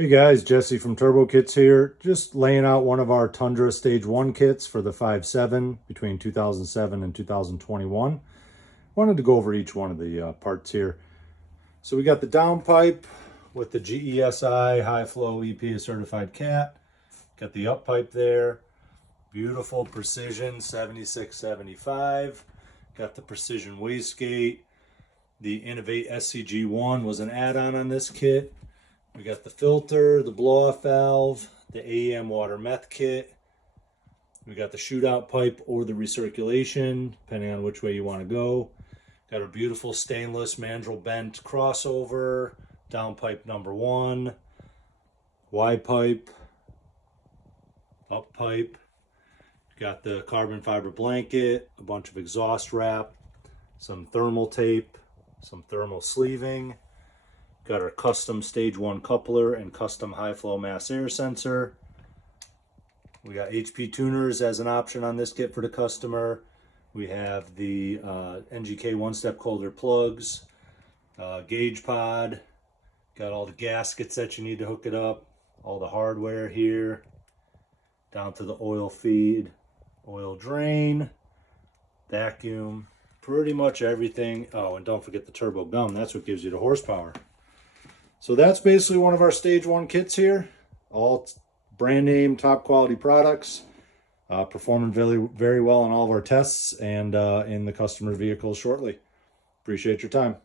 Hey guys, Jesse from Turbo Kits here. Just laying out one of our Tundra Stage 1 kits for the 5.7 between 2007 and 2021. Wanted to go over each one of the parts here. So we got the downpipe with the GESI High Flow EPA certified cat. Got the up pipe there. Beautiful precision 7675. Got the precision wastegate. The Innovate SCG1 was an add-on on this kit. We got the filter, the blow-off valve, the AEM water meth kit. We got the shootout pipe or the recirculation, depending on which way you want to go. Got a beautiful stainless mandrel bent crossover, down pipe number 1, Y pipe, up pipe. Got the carbon fiber blanket, a bunch of exhaust wrap, some thermal tape, some thermal sleeving. Got our custom stage 1 coupler and custom high flow mass air sensor. We got HP tuners as an option on this kit for the customer. We have the NGK one-step coulter plugs, gauge pod, got all the gaskets that you need to hook it up, all the hardware here, down to the oil feed, oil drain, vacuum, pretty much everything. Oh, and don't forget the turbo gum, that's what gives you the horsepower. So that's basically one of our stage 1 kits here. All brand name, top quality products. Performing very well in all of our tests and in the customer vehicles shortly. Appreciate your time.